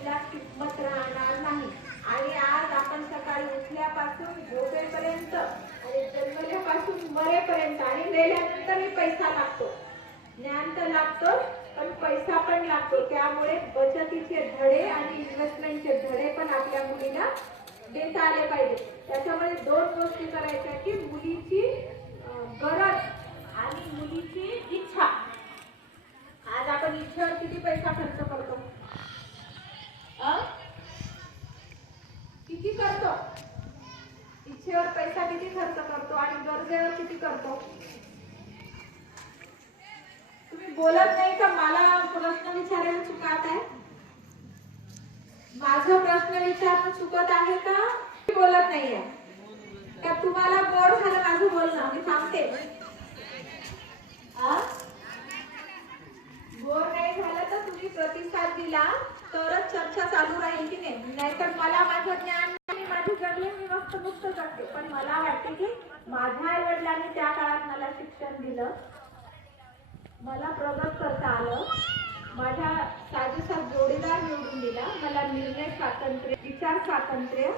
मुलीला किंमत राहणार नाही। आणि आज आपण सकाळी उठल्यापासून झोपेपर्यंत आणि जन्मल्यापासून मरेपर्यंत आणि मेल्यानंतरही पैसा लागतो, ज्ञान तर लागतो पण पैसा पण लागतो। त्यामुळे बचतीचे धडे आणि इन्व्हेस्टमेंटचे धडे पण आपल्या मुलीला देता आले पाहिजे। त्याच्यामध्ये दोन गोष्टी करायच्या की मुलीची गरज आणि मुलीची इच्छा। आज आपण इच्छेवर किती पैसा खर्च करतो, किती करतो? इच्छेवर पैसा किती खर्च करतो आणि गरजेवर किती करतो? तुम्ही बोलत नाही का? मला प्रश्न विचारायला चुकत आहे? माझा प्रश्न विचारणं चुकत आहे का? बोलत नाहीये का? तुम्हाला बोर झालं माझं बोलणं? मी सांगते, बोर नाही झालं तर तुम्ही प्रतिसाद दिला तरच चर्चा चालू राहील की नाही? नाहीतर मला माझं ज्ञान आणि माझी जगले मी मस्त मुक्त करते। पण मला वाटते की माझ्या आई वडिलांनी त्या काळात मला शिक्षण दिलं, मला प्रगत करता आलं, माझ्या साजेसा जोडीदार निवडून दिला, मला निर्णय स्वातंत्र्य, विचार स्वातंत्र्य